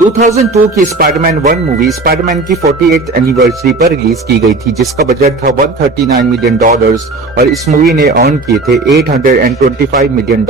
2002 की Spiderman 1 movie Spiderman की 48th anniversary पर रिलीज की गई थी, जिसका बजट था $139 मिलियन और इस मूवी ने अर्न किए थे $825 मिलियन।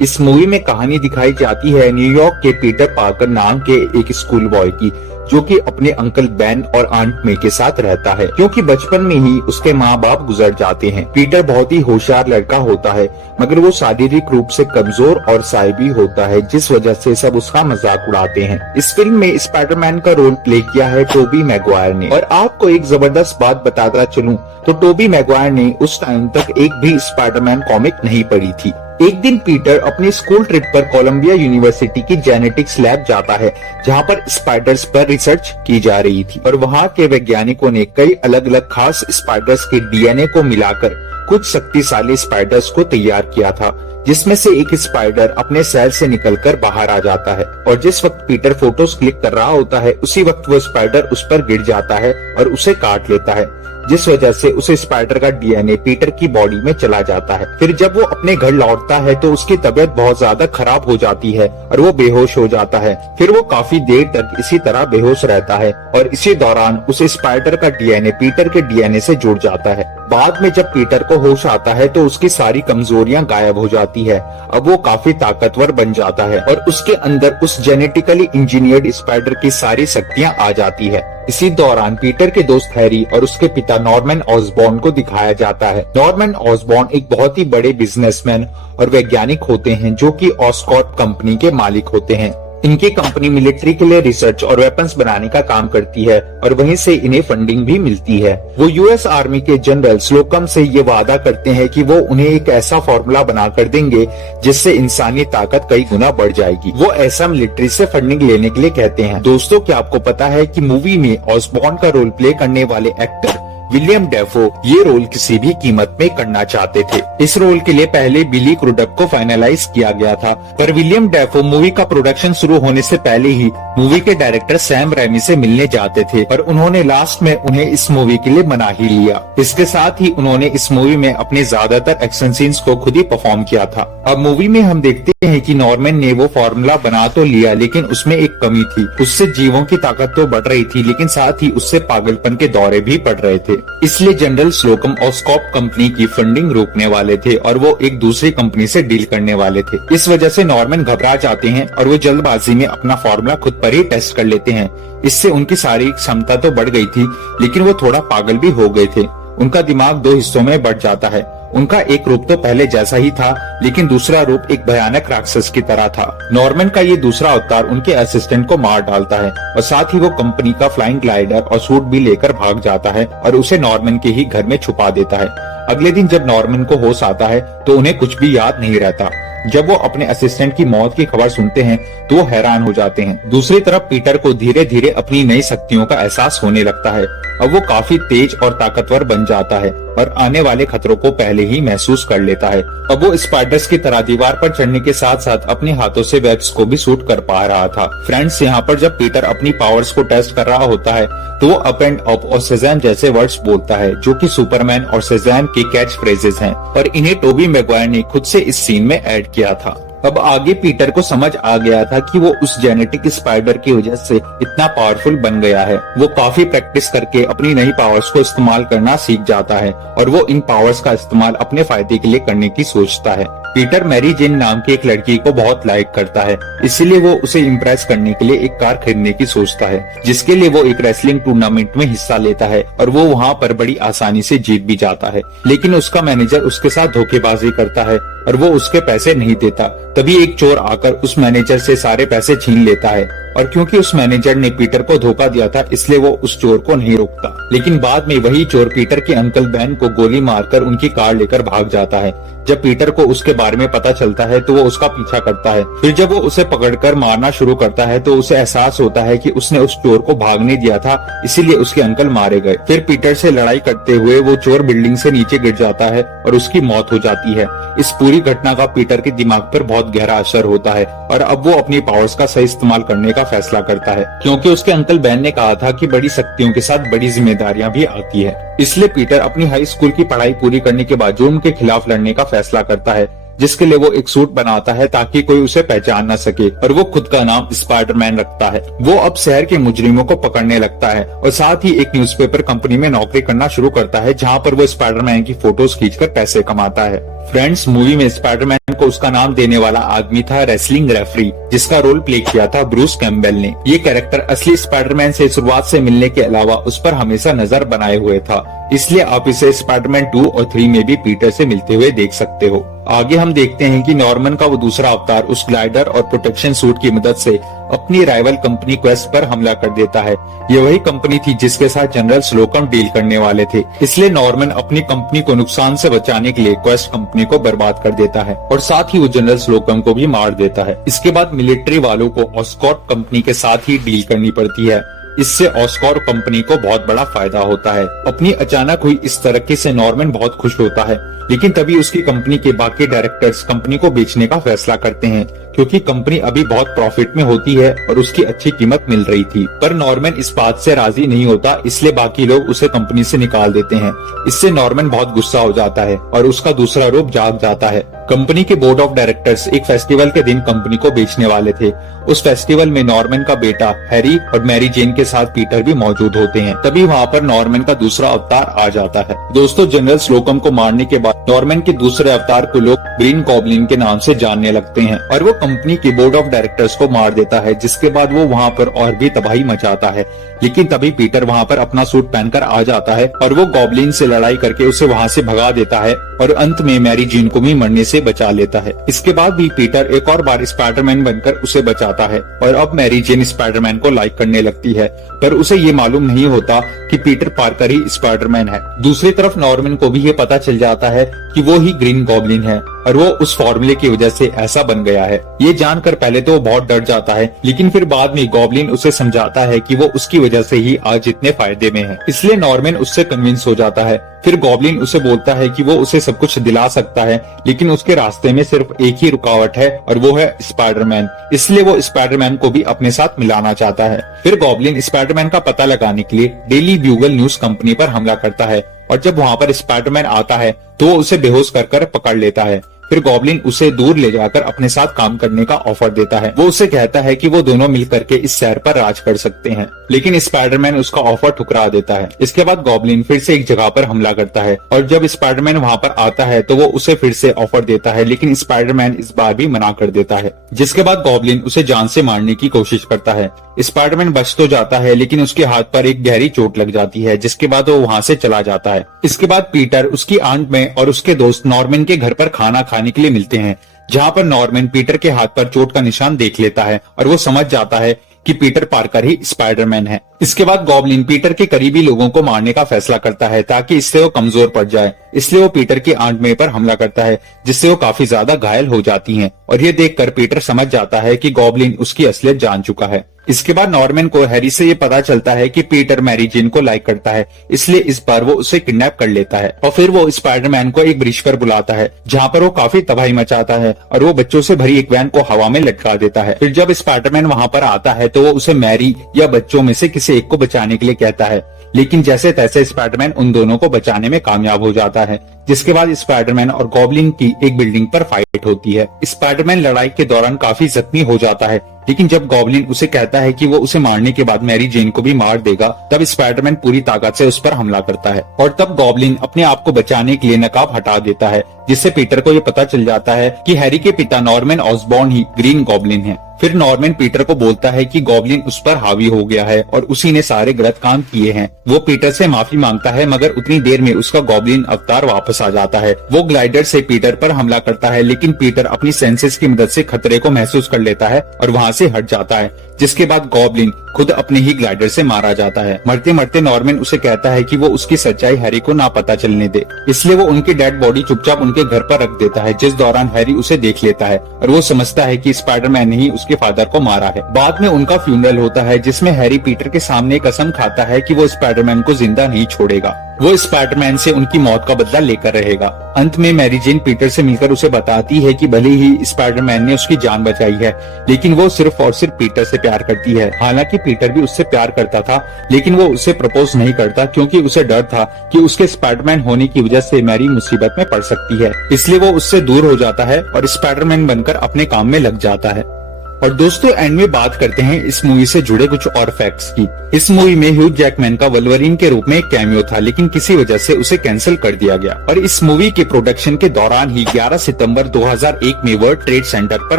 इस मूवी में कहानी दिखाई जाती है न्यूयॉर्क के पीटर पार्कर नाम के एक स्कूल बॉय की, जो कि अपने अंकल बेन और आंट मे के साथ रहता है, क्योंकि बचपन में ही उसके माँ बाप गुजर जाते हैं। पीटर बहुत ही होशियार लड़का होता है, मगर वो शारीरिक रूप से कमजोर और साइबी होता है, जिस वजह से सब उसका मजाक उड़ाते हैं। इस फिल्म में स्पाइडरमैन का रोल प्ले किया है टोबी मैगवायर ने। और आपको एक जबरदस्त बात बताता चलूं तो टोबी मैगवायर ने उस टाइम तक एक भी स्पाइडरमैन कॉमिक नहीं पढ़ी थी। एक दिन पीटर अपने स्कूल ट्रिप पर कोलंबिया यूनिवर्सिटी की जेनेटिक्स लैब जाता है, जहां पर स्पाइडर्स पर रिसर्च की जा रही थी। और वहां के वैज्ञानिकों ने कई अलग अलग खास स्पाइडर्स के डीएनए को मिलाकर कुछ शक्तिशाली स्पाइडर्स को तैयार किया था, जिसमें से एक स्पाइडर अपने सेल से निकलकर बाहर आ जाता है। और जिस वक्त पीटर फोटोज क्लिक कर रहा होता है, उसी वक्त वो स्पाइडर उस पर गिर जाता है और उसे काट लेता है, जिस वजह से उस स्पाइडर का डीएनए पीटर की बॉडी में चला जाता है। फिर जब वो अपने घर लौटता है तो उसकी तबीयत बहुत ज्यादा खराब हो जाती है और वो बेहोश हो जाता है। फिर वो काफी देर तक इसी तरह बेहोश रहता है और इसी दौरान उस स्पाइडर का डीएनए पीटर के डीएनए से जुड़ जाता है। बाद में जब पीटर को होश आता है तो उसकी सारी कमजोरियां गायब हो जाती है। अब वो काफी ताकतवर बन जाता है और उसके अंदर उस जेनेटिकली इंजीनियर्ड स्पाइडर की सारी शक्तियां आ जाती है। इसी दौरान पीटर के दोस्त हैरी और उसके पिता नॉर्मन ऑसबॉर्न को दिखाया जाता है। नॉर्मन ऑसबॉर्न एक बहुत ही बड़े बिजनेसमैन और वैज्ञानिक होते हैं, जो कि ऑस्कॉर्प कंपनी के मालिक होते हैं। इनकी कंपनी मिलिट्री के लिए रिसर्च और वेपन्स बनाने का काम करती है और वहीं से इन्हें फंडिंग भी मिलती है। वो यूएस आर्मी के जनरल स्लोकम से ये वादा करते हैं कि वो उन्हें एक ऐसा फॉर्मूला बना कर देंगे जिससे इंसानी ताकत कई गुना बढ़ जाएगी। वो ऐसा मिलिट्री से फंडिंग लेने के लिए कहते हैं। दोस्तों, क्या आपको पता है कि मूवी में ऑसबॉर्न का रोल प्ले करने वाले एक्टर विलियम डेफो ये रोल किसी भी कीमत में करना चाहते थे। इस रोल के लिए पहले बिली क्रुडक को फाइनलाइज किया गया था, पर विलियम डेफो मूवी का प्रोडक्शन शुरू होने से पहले ही मूवी के डायरेक्टर सैम रेमी से मिलने जाते थे, पर उन्होंने लास्ट में उन्हें इस मूवी के लिए मना ही लिया। इसके साथ ही उन्होंने इस मूवी में अपने ज्यादातर एक्शन सीन्स को खुद ही परफॉर्म किया था। अब मूवी में हम देखते हैं कि नॉर्मन ने वो फॉर्मूला बना तो लिया, लेकिन उसमें एक कमी थी। उससे जीवों की ताकत तो बढ़ रही थी, लेकिन साथ ही उससे पागलपन के दौरे भी पड़ रहे थे। इसलिए जनरल स्लोकम ऑस्कॉर्प कंपनी की फंडिंग रोकने वाले थे और वो एक दूसरी कंपनी से डील करने वाले थे। इस वजह से नॉर्मन घबरा जाते हैं और वो जल्दबाजी में अपना फॉर्मूला खुद पर ही टेस्ट कर लेते हैं। इससे उनकी शारीरिक क्षमता तो बढ़ गई थी, लेकिन वो थोड़ा पागल भी हो गए थे। उनका दिमाग दो हिस्सों में बढ़ जाता है। उनका एक रूप तो पहले जैसा ही था, लेकिन दूसरा रूप एक भयानक राक्षस की तरह था। नॉर्मन का ये दूसरा अवतार उनके असिस्टेंट को मार डालता है और साथ ही वो कंपनी का फ्लाइंग ग्लाइडर और सूट भी लेकर भाग जाता है और उसे नॉर्मन के ही घर में छुपा देता है। अगले दिन जब नॉर्मन को होश आता है तो उन्हें कुछ भी याद नहीं रहता। जब वो अपने असिस्टेंट की मौत की खबर सुनते हैं तो वो हैरान हो जाते हैं। दूसरी तरफ पीटर को धीरे धीरे अपनी नई शक्तियों का एहसास होने लगता है। अब वो काफी तेज और ताकतवर बन जाता है और आने वाले खतरों को पहले ही महसूस कर लेता है। अब वो स्पाइडर्स की तरह दीवार पर चढ़ने के साथ साथ अपने हाथों से वेब्स को भी शूट कर पा रहा था। फ्रेंड्स, यहाँ पर जब पीटर अपनी पावर्स को टेस्ट कर रहा होता है तो वो अप एंड अप और शेज़ैम जैसे वर्ड्स बोलता है, जो कि सुपरमैन और शेज़ैम के कैच फ्रेजेस हैं, और इन्हें टोबी मैगवायर ने खुद से इस सीन में ऐड किया था। अब आगे पीटर को समझ आ गया था कि वो उस जेनेटिक स्पाइडर की वजह से इतना पावरफुल बन गया है। वो काफी प्रैक्टिस करके अपनी नई पावर्स को इस्तेमाल करना सीख जाता है और वो इन पावर्स का इस्तेमाल अपने फायदे के लिए करने की सोचता है। पीटर मैरी जेन नाम की एक लड़की को बहुत लाइक करता है, इसीलिए वो उसे इम्प्रेस करने के लिए एक कार खरीदने की सोचता है, जिसके लिए वो एक रेसलिंग टूर्नामेंट में हिस्सा लेता है और वो वहाँ पर बड़ी आसानी से जीत भी जाता है। लेकिन उसका मैनेजर उसके साथ धोखेबाजी करता है और वो उसके पैसे नहीं देता। तभी एक चोर आकर उस मैनेजर से सारे पैसे छीन लेता है, और क्योंकि उस मैनेजर ने पीटर को धोखा दिया था, इसलिए वो उस चोर को नहीं रोकता। लेकिन बाद में वही चोर पीटर के अंकल बेन को गोली मारकर उनकी कार लेकर भाग जाता है। जब पीटर को उसके बारे में पता चलता है तो वो उसका पीछा करता है। फिर जब वो उसे पकड़कर मारना शुरू करता है तो उसे एहसास होता है कि उसने उस चोर को भागने दिया था, इसीलिए उसके अंकल मारे गए। फिर पीटर से लड़ाई करते हुए वो चोर बिल्डिंग से नीचे गिर जाता है और उसकी मौत हो जाती है। इस पूरी घटना का पीटर के दिमाग पर बहुत गहरा असर होता है और अब वो अपनी पावर्स का सही इस्तेमाल करने का फैसला करता है, क्योंकि उसके अंकल बेन ने कहा था कि बड़ी शक्तियों के साथ बड़ी जिम्मेदारियां भी आती है। इसलिए पीटर अपनी हाई स्कूल की पढ़ाई पूरी करने के बाद जुर्म के खिलाफ लड़ने का फैसला करता है, जिसके लिए वो एक सूट बनाता है ताकि कोई उसे पहचान न सके, और वो खुद का नाम स्पाइडरमैन रखता है। वो अब शहर के मुजरिमों को पकड़ने लगता है और साथ ही एक न्यूज़पेपर कंपनी में नौकरी करना शुरू करता है, जहाँ पर वो स्पाइडरमैन की फोटोज खींचकर पैसे कमाता है। फ्रेंड्स, मूवी में स्पाइडरमैन को उसका नाम देने वाला आदमी था रेसलिंग रेफरी, जिसका रोल प्ले किया था ब्रूस कैम्पबेल ने। ये कैरेक्टर असली स्पाइडरमैन से शुरुआत से मिलने के अलावा उस पर हमेशा नजर बनाए हुए था, इसलिए आप इसे स्पाइडरमैन 2 और 3 में भी पीटर से मिलते हुए देख सकते हो। आगे हम देखते हैं कि नॉर्मन का वो दूसरा अवतार उस ग्लाइडर और प्रोटेक्शन सूट की मदद से अपनी राइवल कंपनी क्वेस्ट पर हमला कर देता है। ये वही कंपनी थी जिसके साथ जनरल स्लोकम डील करने वाले थे, इसलिए नॉर्मन अपनी कंपनी को नुकसान से बचाने के लिए क्वेस्ट कंपनी को बर्बाद कर देता है और साथ ही वो जनरल स्लोकम को भी मार देता है। इसके बाद मिलिट्री वालों को ऑस्कॉर्प कंपनी के साथ ही डील करनी पड़ती है। इससे ऑस्कॉर्प कंपनी को बहुत बड़ा फायदा होता है। अपनी अचानक हुई इस तरक्की से नॉर्मन बहुत खुश होता है, लेकिन तभी उसकी कंपनी के बाकी डायरेक्टर्स कंपनी को बेचने का फैसला करते हैं, क्योंकि कंपनी अभी बहुत प्रॉफिट में होती है और उसकी अच्छी कीमत मिल रही थी। पर नॉर्मन इस बात से राजी नहीं होता, इसलिए बाकी लोग उसे कंपनी से निकाल देते हैं। इससे नॉर्मन बहुत गुस्सा हो जाता है और उसका दूसरा रूप जाग जाता है। कंपनी के बोर्ड ऑफ डायरेक्टर्स एक फेस्टिवल के दिन कंपनी को बेचने वाले थे। उस फेस्टिवल में नॉर्मन का बेटा हैरी और मैरी जेन के साथ पीटर भी मौजूद होते हैं। तभी वहाँ पर नॉर्मन का दूसरा अवतार आ जाता है। दोस्तों, जनरल स्लोकम को मारने के बाद नॉर्मन के दूसरे अवतार को लोग ग्रीन गॉब्लिन के नाम से जानने लगते हैं और वो कंपनी के बोर्ड ऑफ डायरेक्टर्स को मार देता है, जिसके बाद वो वहाँ पर और भी तबाही मचाता है। लेकिन तभी पीटर वहाँ पर अपना सूट पहनकर आ जाता है और वो गॉब्लिन से लड़ाई करके उसे वहाँ से भगा देता है और अंत में मैरी जेन को भी मरने से बचा लेता है। इसके बाद भी पीटर एक और बार स्पाइडरमैन बनकर उसे बचाता है और अब मैरी जेन स्पाइडरमैन को लाइक करने लगती है, पर उसे ये मालूम नहीं होता कि पीटर पार्कर ही स्पाइडरमैन है। दूसरी तरफ नॉर्मन को भी ये पता चल जाता है कि वो ही ग्रीन गॉब्लिन है और वो उस फॉर्मूले की वजह से ऐसा बन गया है। ये जानकर पहले तो वो बहुत डर जाता है, लेकिन फिर बाद में गॉब्लिन उसे समझाता है कि वो उसकी वजह से ही आज इतने फायदे में है, इसलिए नॉर्मन उससे कन्विंस हो जाता है। फिर गॉब्लिन उसे बोलता है कि वो उसे सब कुछ दिला सकता है, लेकिन उसके रास्ते में सिर्फ एक ही रुकावट है और वो है स्पाइडरमैन, इसलिए वो स्पाइडरमैन को भी अपने साथ मिलाना चाहता है। फिर गॉब्लिन स्पाइडरमैन का पता लगाने के लिए डेली ब्यूगल न्यूज कंपनी पर हमला करता है और जब वहाँ पर स्पाइडरमैन आता है तो वो उसे बेहोश कर पकड़ लेता है। फिर गॉब्लिन उसे दूर ले जाकर अपने साथ काम करने का ऑफर देता है। वो उसे कहता है कि वो दोनों मिलकर के इस शहर पर राज कर सकते हैं, लेकिन स्पाइडरमैन उसका ऑफर ठुकरा देता है। इसके बाद गॉब्लिन फिर से एक जगह पर हमला करता है और जब स्पाइडरमैन वहाँ पर आता है तो वो उसे फिर से ऑफर देता है, लेकिन स्पाइडरमैन इस बार भी मना कर देता है। जिसके बाद गॉब्लिन उसे जान से मारने की कोशिश करता है। स्पाइडरमैन बच तो जाता है, लेकिन उसके हाथ पर एक गहरी चोट लग जाती है, जिसके बाद वो वहाँ से चला जाता है। इसके बाद पीटर उसकी आंट में और उसके दोस्त नॉर्मन के घर पर खाना खाने के लिए मिलते हैं, जहाँ पर नॉर्मन पीटर के हाथ पर चोट का निशान देख लेता है और वो समझ जाता है कि पीटर पार्कर ही स्पाइडरमैन है। इसके बाद गॉब्लिन पीटर के करीबी लोगों को मारने का फैसला करता है ताकि इससे वो कमजोर पड़ जाए, इसलिए वो पीटर की आंट में पर हमला करता है, जिससे वो काफी ज्यादा घायल हो जाती हैं और ये देखकर पीटर समझ जाता है कि गॉब्लिन उसकी असलियत जान चुका है। इसके बाद नॉर्मन को हैरी से ये पता चलता है कि पीटर मैरी जेन को लाइक करता है, इसलिए इस बार वो उसे किडनैप कर लेता है और फिर वो स्पाइडरमैन को एक ब्रिज पर बुलाता है, जहाँ पर वो काफी तबाही मचाता है और वो बच्चों से भरी एक वैन को हवा में लटका देता है। फिर जब स्पाइडरमैन वहाँ पर आता है तो वो उसे मैरी या बच्चों में से किसी एक को बचाने के लिए कहता है, लेकिन जैसे तैसे स्पाइडरमैन उन दोनों को बचाने में कामयाब हो जाता है। जिसके बाद स्पाइडरमैन और गॉब्लिन की एक बिल्डिंग पर फाइट होती है। स्पाइडरमैन लड़ाई के दौरान काफी जख्मी हो जाता है, लेकिन जब गॉब्लिन उसे कहता है कि वो उसे मारने के बाद मैरी जेन को भी मार देगा, तब स्पाइडरमैन पूरी ताकत से उस पर हमला करता है और तब गॉब्लिन अपने आप को बचाने के लिए नकाब हटा देता है, जिससे पीटर को ये पता चल जाता है कि हैरी के पिता नॉर्मन ऑसबॉर्न ही ग्रीन गॉब्लिन है। फिर नॉर्मन पीटर को बोलता है कि गॉब्लिन उस पर हावी हो गया है और उसी ने सारे गलत काम किए हैं। वो पीटर से माफी मांगता है, मगर उतनी देर में उसका गॉब्लिन अवतार वापस आ जाता है। वो ग्लाइडर से पीटर पर हमला करता है, लेकिन पीटर अपनी सेंसेस की मदद से खतरे को महसूस कर लेता है और वहाँ से हट जाता है। जिसके बाद गॉब्लिन खुद अपने ही ग्लाइडर से मारा जाता है। मरते मरते नॉर्मन उसे कहता है कि वो उसकी सच्चाई हैरी को ना पता चलने दे, इसलिए वो उनकी डेड बॉडी चुपचाप उनके घर पर रख देता है, जिस दौरान हैरी उसे देख लेता है और वो समझता है कि स्पाइडरमैन ने ही उसके फादर को मारा है। बाद में उनका फ्यूनरल होता है, जिसमें हैरी पीटर के सामने कसम खाता है कि वो स्पाइडरमैन को जिंदा नहीं छोड़ेगा। वो स्पाइडरमैन से उनकी मौत का बदला लेकर रहेगा। अंत में मैरी जेन पीटर से मिलकर उसे बताती है कि भले ही स्पाइडरमैन ने उसकी जान बचाई है, लेकिन वो सिर्फ और सिर्फ पीटर से प्यार करती है। हालांकि पीटर भी उससे प्यार करता था, लेकिन वो उसे प्रपोज नहीं करता क्योंकि उसे डर था कि उसके स्पाइडरमैन होने की वजह से मैरी मुसीबत में पड़ सकती है। इसलिए वो उससे दूर हो जाता है और स्पाइडरमैन बनकर अपने काम में लग जाता है। और दोस्तों, एंड में बात करते हैं इस मूवी से जुड़े कुछ और फैक्ट्स की। इस मूवी में ह्यू जैकमैन का वल्वरीन के रूप में एक कैमियो था, लेकिन किसी वजह से उसे कैंसिल कर दिया गया। और इस मूवी के प्रोडक्शन के दौरान ही 11 सितंबर 2001 में वर्ल्ड ट्रेड सेंटर पर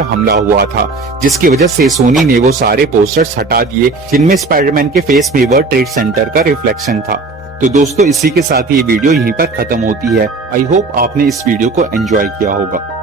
हमला हुआ था, जिसकी वजह से सोनी ने वो सारे पोस्टर्स हटा दिए जिनमें स्पाइडरमैन के फेस में वर्ल्ड ट्रेड सेंटर का रिफ्लेक्शन था। तो दोस्तों, इसी के साथ ये वीडियो यहीं पर खत्म होती है। आई होप आपने इस वीडियो को एंजॉय किया होगा।